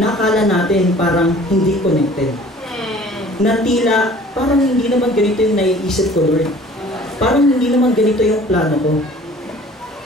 nakala natin parang hindi connected. Na tila, parang hindi naman ganito yung naiisip ko, Lord. Parang hindi naman ganito yung plano ko.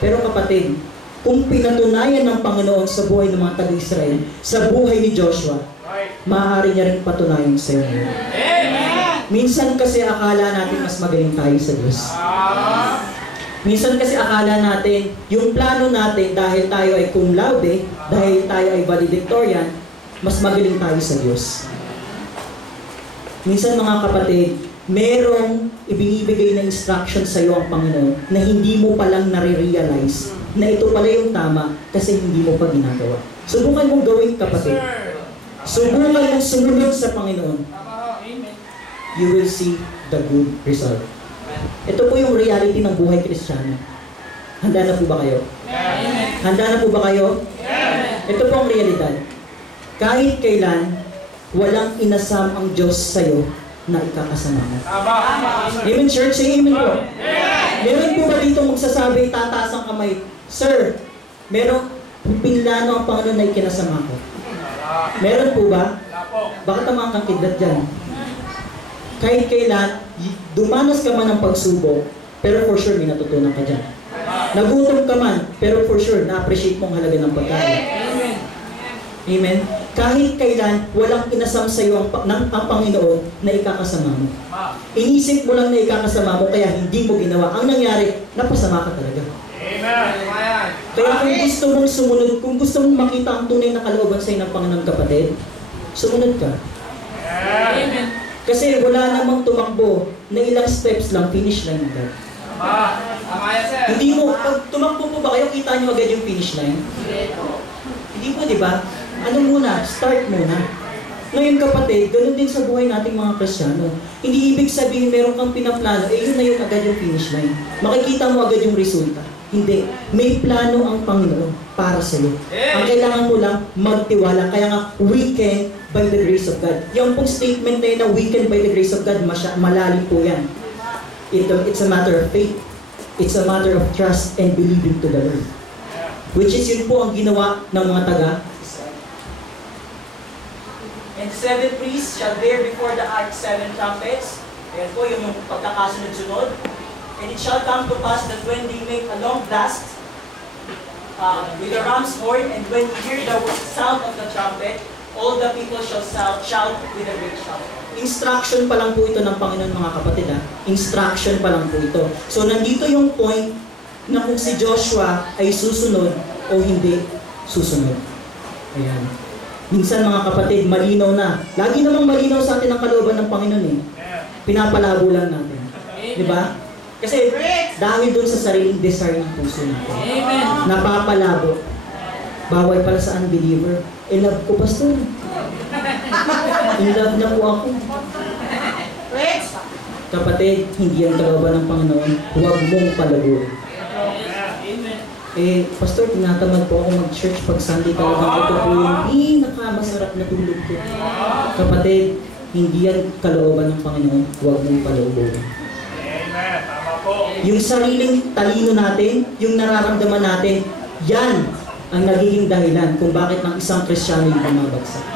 Pero kapatid, kung pinatunayan ng Panginoon sa buhay ng mga taga-Israel, sa buhay ni Joshua, maaari niya rin patunayan sa iyo. Minsan kasi akala natin mas magaling tayo sa Diyos. Minsan kasi akala natin, yung plano natin dahil tayo ay cum laude, dahil tayo ay valedictorian, mas magaling tayo sa Diyos. Minsan mga kapatid, merong ibinibigay na instruction sa iyo ang Panginoon na hindi mo palang nare-realize na ito pala yung tama kasi hindi mo pa ginagawa. Subukan mong gawin, kapatid. Subukan mong sumunod sa Panginoon. You will see the good result. Ito po yung reality ng buhay Kristiyano. Handa na po ba kayo? Handa na po ba kayo? Ito po ang realidad. Kahit kailan, walang inasam ang Diyos sa'yo na ikakasama mo. Amen, church? Say amen po. Meron po ba dito magsasabi, tataas ang kamay, Sir, merong pinlano ang Panginoon na ikinasama ko? Meron po ba? Bakit ang kang kidlat dyan? Kahit kailan, dumanas ka man ng pagsubok, pero for sure may natutunan ka dyan. Nagutom ka man, pero for sure na-appreciate mong halaga ng pagkain. Amen? Kahit kailan, walang inasam sa iyo ang Panginoon na ikakasama mo. Inisip mo lang na ikakasama mo, kaya hindi mo ginawa. Ang nangyari, napasama ka talaga. Amen. Kaya kung gusto mong sumunod, kung gusto mong makita ang tunay na kalooban sa iyo ng Panginoon, kapatid, sumunod ka. Amen. Kasi wala namang tumakbo na ilang steps lang, finish line agad. Hindi mo, pag tumakbo po ba kayo, kita nyo agad yung finish line? Hindi po, di ba? Ano muna? Start muna. Ngayon kapatid, ganun din sa buhay nating mga Kristiyano. Hindi ibig sabihin meron kang pinaplano, yun na yun agad yung finish line. Makikita mo agad yung resulta. Hindi. May plano ang Panginoon para sa iyo. Ang kailangan mo lang magtiwala. Kaya nga, we can by the grace of God. Yung pong statement na yun na we can by the grace of God, malalim po yan. It's a matter of faith. It's a matter of trust and believing to the Lord. Which is yun po ang ginawa ng mga taga. And 7 priests shall bear before the ark 7 trumpets. Ayan po yung pagkakasunod-sunod. And it shall come to pass that when they make a long blast with the ram's horn, and when you hear the sound of the trumpet, all the people shall shout with a great shout. Instruction pa lang po ito ng Panginoon, mga kapatid. Instruction pa lang po ito. So nandito yung point na kung si Joshua ay susunod o hindi susunod. Ayan. Minsan mga kapatid, malinaw na. Lagi namang malinaw sa atin ang kalooban ng Panginoon eh. Pinapalabo lang natin. Di ba? Kasi dahil doon sa sariling desire ng puso natin. Amen. Napapalabo. Bawal pala sa unbeliever. In love ko, pastor. In love na po ako. Kapatid, hindi ang kalooban ng Panginoon. Huwag mong palabuin. Pastor, tinatamad po ako mag-church pag Sunday talaga. Ito po yung pinakamasarap na tulog ko. Kapatid, hindi yan kalooban ng Panginoon. Huwag mong palabuin. Yung sariling talino natin, yung nararamdaman natin, yan ang nagiging dahilan kung bakit ng isang Kristiyano yung bumabagsak.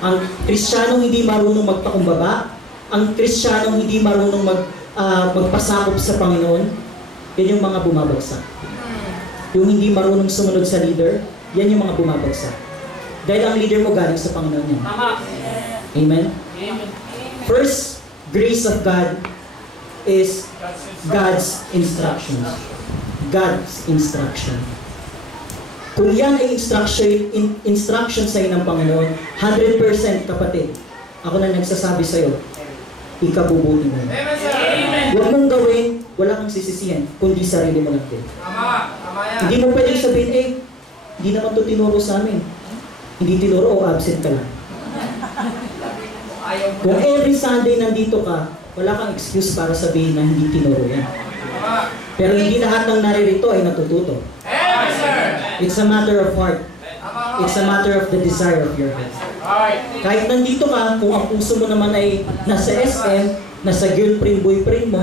Ang Kristiyano hindi marunong magpakumbaba, ang Kristiyano hindi marunong magpasakop sa Panginoon, yan yung mga bumabagsak. Yung hindi marunong sumunod sa leader, yan yung mga bumabagsak. Dahil ang leader mo galing sa Panginoon yan. Amen? First, grace of God is God's instructions. God's instruction. Kung yan ay instruction sa ng Panginoon, 100% kapatid, ako na nagsasabi sa iyo, ikabubuti mo. Huwag mong gawin, wala kang sisisihan, kundi sarili mo lang din. Hindi mo pwedeng sabihin, hindi naman ito tinuro sa amin. Hindi tinuro o absent ka lang. Kung every Sunday nandito ka, wala kang excuse para sabihin na hindi tinuro yan. Pero hindi lahat ng naririto ay natututo. It's a matter of heart. It's a matter of the desire of your heart. Kahit nandito ka, kung ang puso mo naman ay nasa SM, nasa girlfriend, boyfriend mo,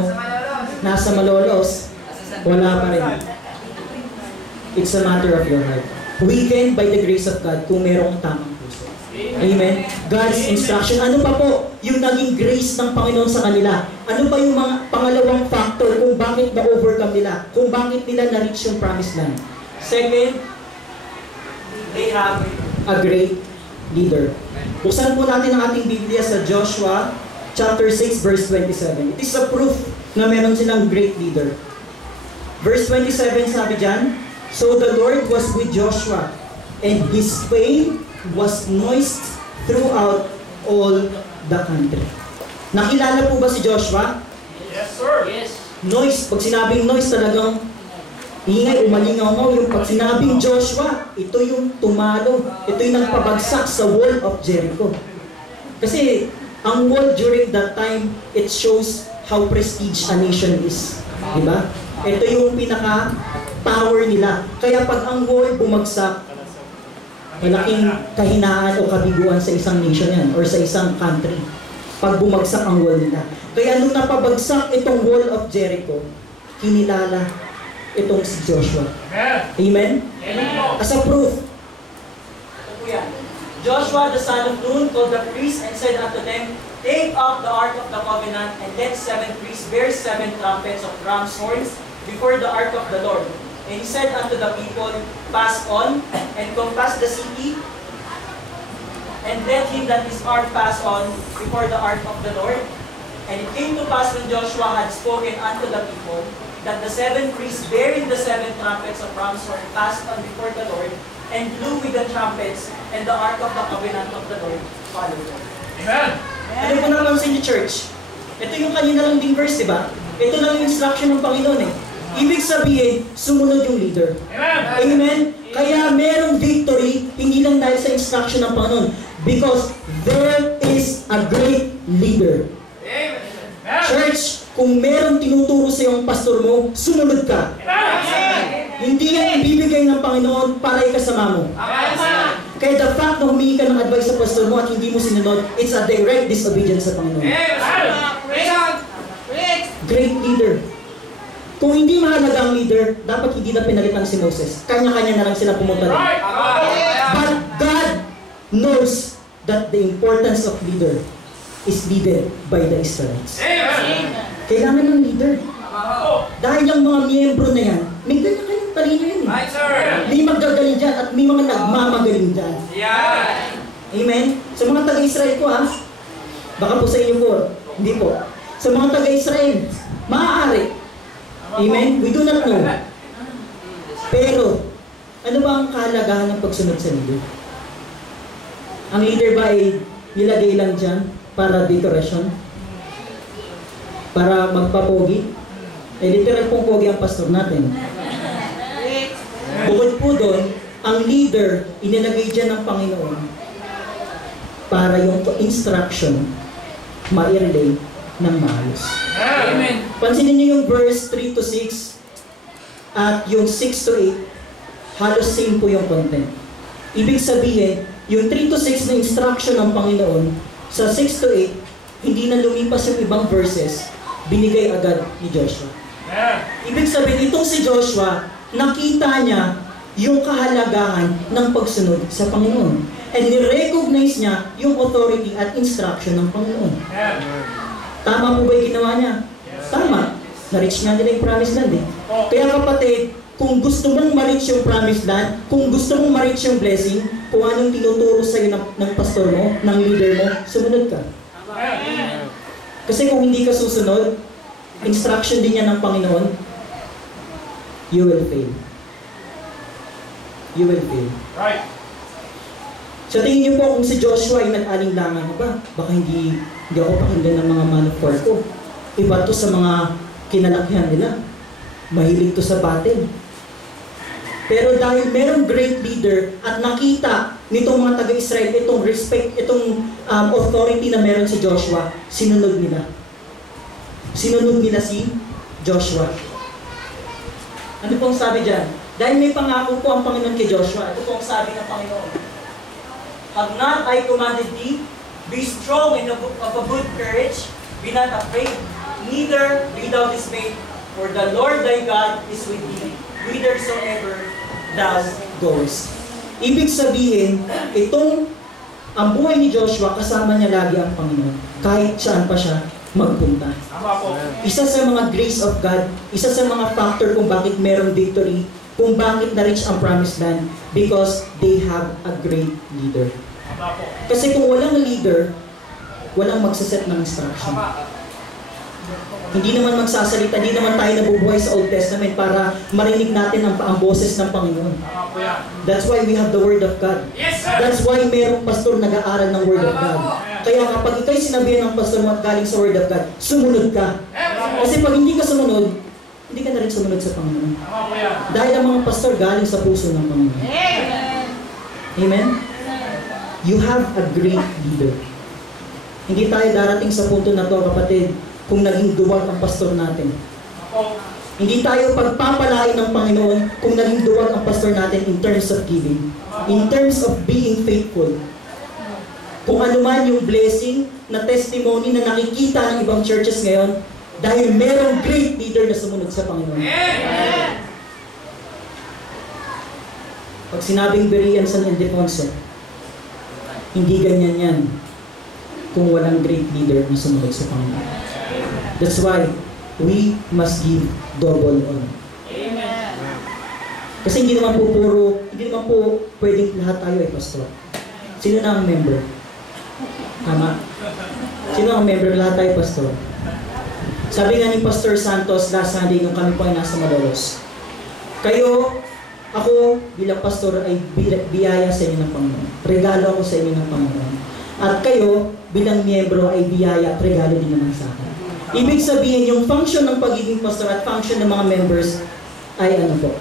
nasa Malolos, wala pa rin. It's a matter of your heart. We can, by the grace of God, kung merong tamang puso. Amen? God's instruction. Ano pa po yung naging grace ng Panginoon sa kanila? Ano pa yung mga pangalawang factor kung bakit na-overcome nila? Kung bakit nila na-reach yung promised land? Second, they have a great leader. Buksan po natin ang ating Biblia sa Joshua chapter 6 verse 27. It is a proof na meron silang great leader. Verse 27 sabi dyan, "So the Lord was with Joshua, and his fame was noised throughout all the country." Nakilala po ba si Joshua? Yes, sir. Yes. Noise, pag sinabing noise talagang ingay, umalingaw-ngaw. Yung pag sinabing Joshua, ito yung tumalo. Ito yung nagpabagsak sa wall of Jericho. Kasi ang wall during that time, it shows how prestige a nation is. Diba? Ito yung pinaka-power nila. Kaya pag ang wall bumagsak, malaking kahinaan o kabiguan sa isang nation yan or sa isang country. Pag bumagsak ang wall nila. Kaya nung napabagsak itong wall of Jericho, kinilala itong si Joshua. Amen? As a proof. Ito po yan. Joshua the son of Nun called the priests and said unto them, "Take up the ark of the covenant, and let 7 priests bear 7 trumpets of ram's horns before the ark of the Lord. And he said unto the people, Pass on, and compass the city, and let him that is armed pass on before the ark of the Lord. And it came to pass when Joshua had spoken unto the people, that the 7 priests bearing the 7 trumpets of ram's horn passed on before the Lord, and blew with the trumpets, and the ark of the covenant of the Lord followed them." Amen. Ano po napansin ni church? Ito yung kanina lang ding verse, di ba? Ito lang yung instruction ng Panginoon eh. Ibig sabihin, sumunod yung leader. Amen. Amen? Kaya merong victory, hindi lang dahil sa instruction ng Panginoon. Because there is a great leader. Amen. Church, kung merong tinuturo sa iyong pastor mo, sumunod ka. Hindi yan ibibigay ng Panginoon para ikasama mo. Kaya the fact na humingi ka ng advice sa pastor mo at hindi mo sinunod, it's a direct disobedience sa Panginoon. Great leader. Kung hindi mahalaga ang leader, dapat hindi na pinalitan si Moses. Kanya-kanya na lang sila pumunta doon. But God knows that the importance of leader is needed by the Israelites. Kailangan ng leader. Dahil yung mga miyembro na yan, may kanya-kanyang talino yan eh. May magagaling dyan at may mga nagmamagaling dyan. Amen? Sa mga taga-Israel ko baka po sa inyo po, hindi po. Sa mga taga-Israel, maaari. Amen? We do not know. Pero, ano ba ang kahalagahan ng pagsunod sa leader? Ang leader ba ay nilagay lang dyan para decoration? Para magpapogi? Literal pong pogi ang pastor natin. Bukod po doon, ang leader, inilagay dyan ng Panginoon para yung instruction ma-relay ng maayos. Amen. Pansinin niyo yung verse 3 to 6 at yung 6 to 8, halos same po yung content. Ibig sabihin, yung 3 to 6 na instruction ng Panginoon, sa 6 to 8, hindi na lumipas yung ibang verses, binigay agad ni Joshua. Ibig sabihin, itong si Joshua, nakita niya yung kahalagahan ng pagsunod sa Panginoon. And ni-recognize niya yung authority at instruction ng Panginoon. Tama po ba yung ginawa niya? Tama. Na-reach nga nila yung promised land eh. Kaya kapatid, kung gusto mong ma-reach yung promised land, kung gusto mong ma-reach yung blessing, kung anong tinuturo sa'yo ng pastor mo, ng leader mo, sumunod ka. Kasi kung hindi ka susunod, instruction din yan ng Panginoon, you will fail. You will fail. Right. Sa tingin niyo po, kung si Joshua ay nag-alinlangan, baka hindi ako pakinggan ng mga man of war ko. Iba to sa mga kinalakihan nila. Mahilig to sa battle. Pero dahil merong great leader at nakita nitong mga taga-Israel itong respect, itong authority na meron si Joshua, sinunod nila. Sinunod nila si Joshua. Ano pong sabi dyan? Dahil may pangako po ang Panginoon kay Joshua. Ito pong sabi ng Panginoon. Have not I commanded thee? Be strong and of a good courage. Be not afraid, neither be thou dismayed, for the Lord thy God is with thee, whithersoever thou goest. Ibig sabihin, itong ang buhay ni Joshua, kasama niya lagi ang Panginoon. Kahit saan pa siya magpunta. Tama po. Isa sa mga grace of God, isa sa mga factor kung bakit merong victory, kung bakit na-reach ang promised land, because they have a great leader. Tama po. Kasi kung walang leader, walang magsaset ng instruction. Tama. Hindi naman magsasalita, hindi naman tayo nabubuhay sa Old Testament para marinig natin ang boses ng Panginoon. Tama po yan. That's why we have the Word of God. Yes, sir! That's why merong pastor nag-aaral ng Word of God. Kaya kapag ikaw'y sinabihan ng pastor mo at galing sa Word of God, sumunod ka. Kasi pag hindi ka sumunod, hindi ka na rin sumunod sa Panginoon. Tama po yan. Dahil ang mga pastor galing sa puso ng Panginoon. Amen? You have a great leader. Hindi tayo darating sa punto na to, kapatid, kung naging duwag ang pastor natin. Hindi tayo pagpapalain ng Panginoon kung naging duwag ang pastor natin in terms of giving, in terms of being faithful. Kung ano man yung blessing na testimony na nakikita ng ibang churches ngayon, dahil merong great leader na sumunod sa Panginoon. Pag sinabing Berean San Ildefonso, hindi ganyan yan kung walang great leader na sumunod sa Panginoon. That's why we must give double honor. Amen. Kasi hindi naman po pwedeng lahat tayo ay pastor. Sino na ang member? Tama? Sino ang member? Lahat tayo pastor. Sabi nga ni Pastor Santos last Sunday nung kami po ay nasa Malolos, kayo, ako bilang pastor ay biyaya sa inyo ng Panginoon. Regalo ako sa inyo ng Panginoon. At kayo bilang miyembro ay biyaya at regalo din naman sa akin. Ibig sabihin, yung function ng pagiging pastor at function ng mga members ay ano po,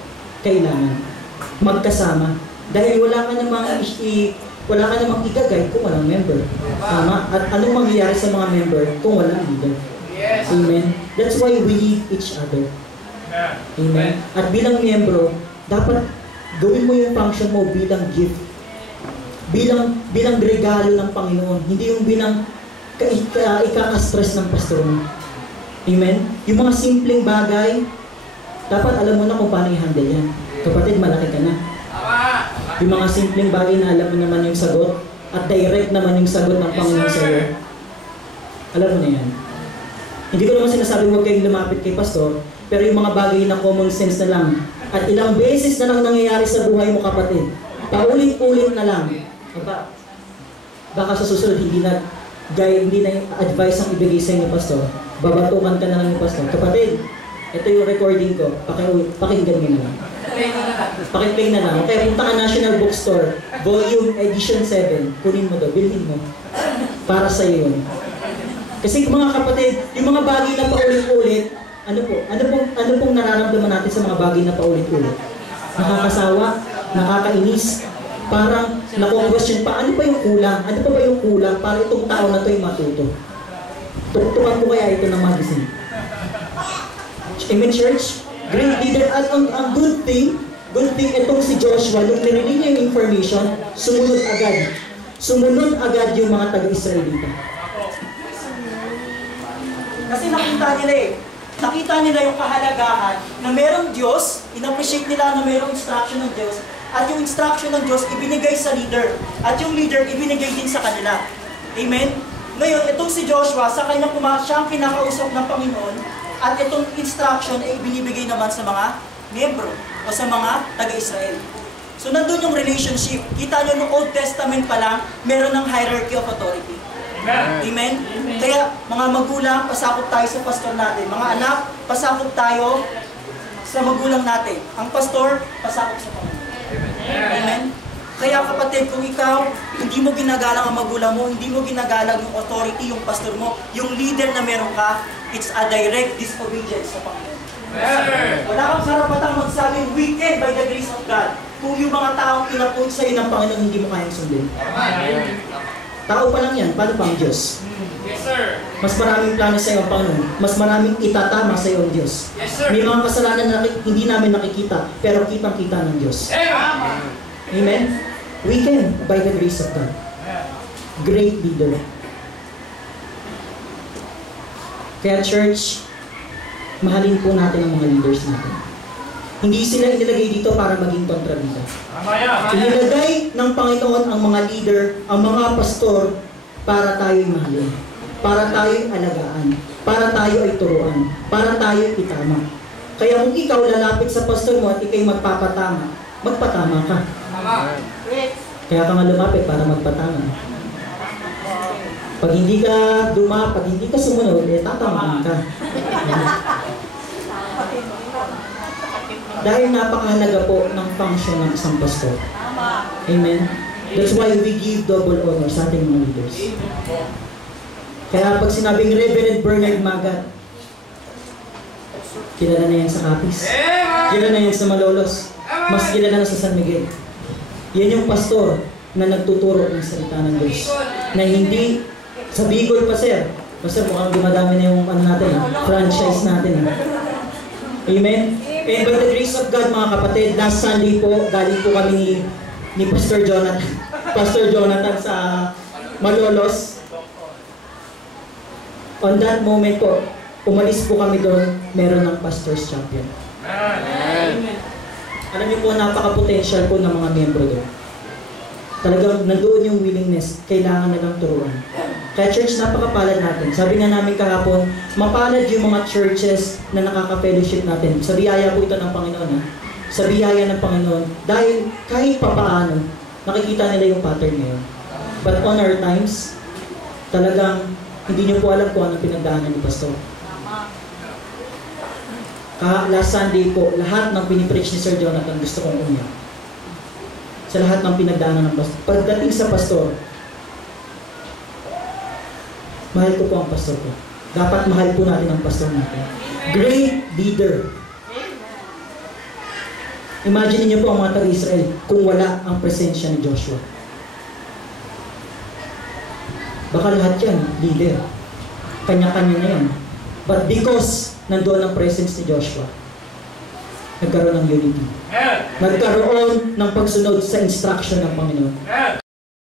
kailangan magkasama. Dahil wala ka namang igagay kung walang member. Tama? At anong mangyayari sa mga member kung walang leader? Yes. Amen? That's why we need each other. Amen? At bilang miyembro, dapat gawin mo yung function mo bilang gift. Bilang regalo ng Panginoon. Hindi yung bilang ikaka-stress ng pastor mo. Amen? Yung mga simpleng bagay, dapat alam mo na kung paano i-handle yan. Kapatid, malaki ka na. Yung mga simpleng bagay na alam mo naman yung sagot, at direct naman yung sagot ng Panginoon sa iyo. Alam mo na yan. Hindi ko naman sinasabi huwag kayong lumapit kay pastor, pero yung mga bagay na common sense na lang, at ilang beses na lang nangyayari sa buhay mo, kapatid, paulit-ulit na lang. Baka sa susunod, hindi na advice ang ibigay sa inyo, pastor. Babatukan ka na lang ni pastor. Kapatid, ito yung recording ko. Pakinggan mo na lang. Pakiplay na lang. Kaya punta ka National Bookstore, Volume Edition 7. Kunin mo to, bilhin mo. Para sa iyo yun. Kasi mga kapatid, yung mga bagay na paulit-ulit, ano pong nararamdaman natin sa mga bagay na paulit-ulit? Nakakasawa, nakakainis, parang nako-question pa, ano pa yung kulang? Ano pa ba yung kulang para itong tao na ito ay matuto? Tuktukan ko kaya ito ng magazine. Amen, church? Great leader. At ang good thing itong si Joshua, nung narinig niya yung information, sumunod agad. Sumunod agad yung mga taga-Israelita. Kasi nakita nila yung kahalagahan na merong Diyos, in-appreciate nila na merong instruction ng Diyos, at yung instruction ng Diyos ibinigay sa leader, at yung leader ibinigay din sa kanila. Amen? Ngayon, itong si Joshua, sa kanyang siya ang kinakausap ng Panginoon, at itong instruction ay ibinibigay naman sa mga miyembro o sa mga taga-Israel. So, nandun yung relationship. Kita nyo, nung Old Testament pa lang, meron ng hierarchy of authority. Amen? Amen? Kaya, mga magulang, pasakop tayo sa pastor natin. Mga anak, pasakop tayo sa magulang natin. Ang pastor, pasakop sa Panginoon. Amen? Kaya kapatid, kung ikaw, hindi mo ginagalang ang magulang mo, hindi mo ginagalang yung authority, yung pastor mo, yung leader na meron ka, it's a direct disobedience sa Panginoon. Wala kang karapatang magsabing wicked by the grace of God kung yung mga taong pinapun sa'yo ng Panginoon hindi mo kayang sundin. Tao pa lang yan, paano pa ang Diyos? Yes, sir. Mas maraming plano sa iyo ang Panginoon, mas maraming itatama sa iyo ang Diyos. Yes, sir. May mga kasalanan na hindi namin nakikita, pero kitang-kita ng Diyos. Amen? We can, by the grace of God. Great leader. Kaya church, mahalin po natin ang mga leaders natin. Hindi sila inilagay dito para maging kontrabida. Tama yan. Inilagay ng Panginoon ang mga leader, ang mga pastor, para tayo'y mahalin, para tayo'y alagaan, para tayo ay turuan, para tayo itama. Kaya kung ikaw lalapit sa pastor mo at ikay magpapatama, magpatama ka. Tama. Kaya ka nga lumapit para magpatama. Pag hindi ka pag hindi ka sumunod, tatamaan ka. Dahil napakahalaga po ng function ng isang pastor. Amen? That's why we give double honor sa ating mga leaders. Kaya pag sinabing Reverend Bernard Magat, kilala na yan sa Capiz. Kilala na yan sa Malolos. Mas kilala na sa San Miguel. Yan yung pastor na nagtuturo ng salita ng Diyos. Na hindi, sa Bicol pa sir. Pastor, mukhang dumadami na yung franchise natin. Amen? And by the grace of God, mga kapatid, last Sunday po, galing po kami ni Pastor Jonathan. Pastor Jonathan sa Malolos. On that moment po, umalis po kami doon, meron ng Pastor's Champion. Amen. Alam niyo po, napaka-potential po ng mga miyembro doon. Talagang nandoon yung willingness, kailangan na lang turuan. Kaya church, napakapalad natin. Sabi nga namin kahapon, mapalad yung mga churches na nakaka-fellowship natin. Sa biyaya po ito ng Panginoon. Ha? Sa biyaya ng Panginoon. Dahil kahit papaano, nakikita nila yung pattern ngayon. But on our times, talagang hindi niyo po alam kung anong pinagdaanan ni Pastor. Last Sunday po, lahat ng pinipreach ni Sir Jonathan gusto kong umiyak. Sa lahat ng pinagdaanan ng Pastor. Pagdating sa Pastor, mahal ko po ang Pastor ko. Dapat mahal po natin ang Pastor natin. Great leader. Imagine niyo po ang mga taga-Israel kung wala ang presensya ni Joshua. Baka lahat yan, leader. Kanya-kanya na yan. But because nandoon ang presence ni Joshua, nagkaroon ng unity. Nagkaroon ng pagsunod sa instruction ng Panginoon.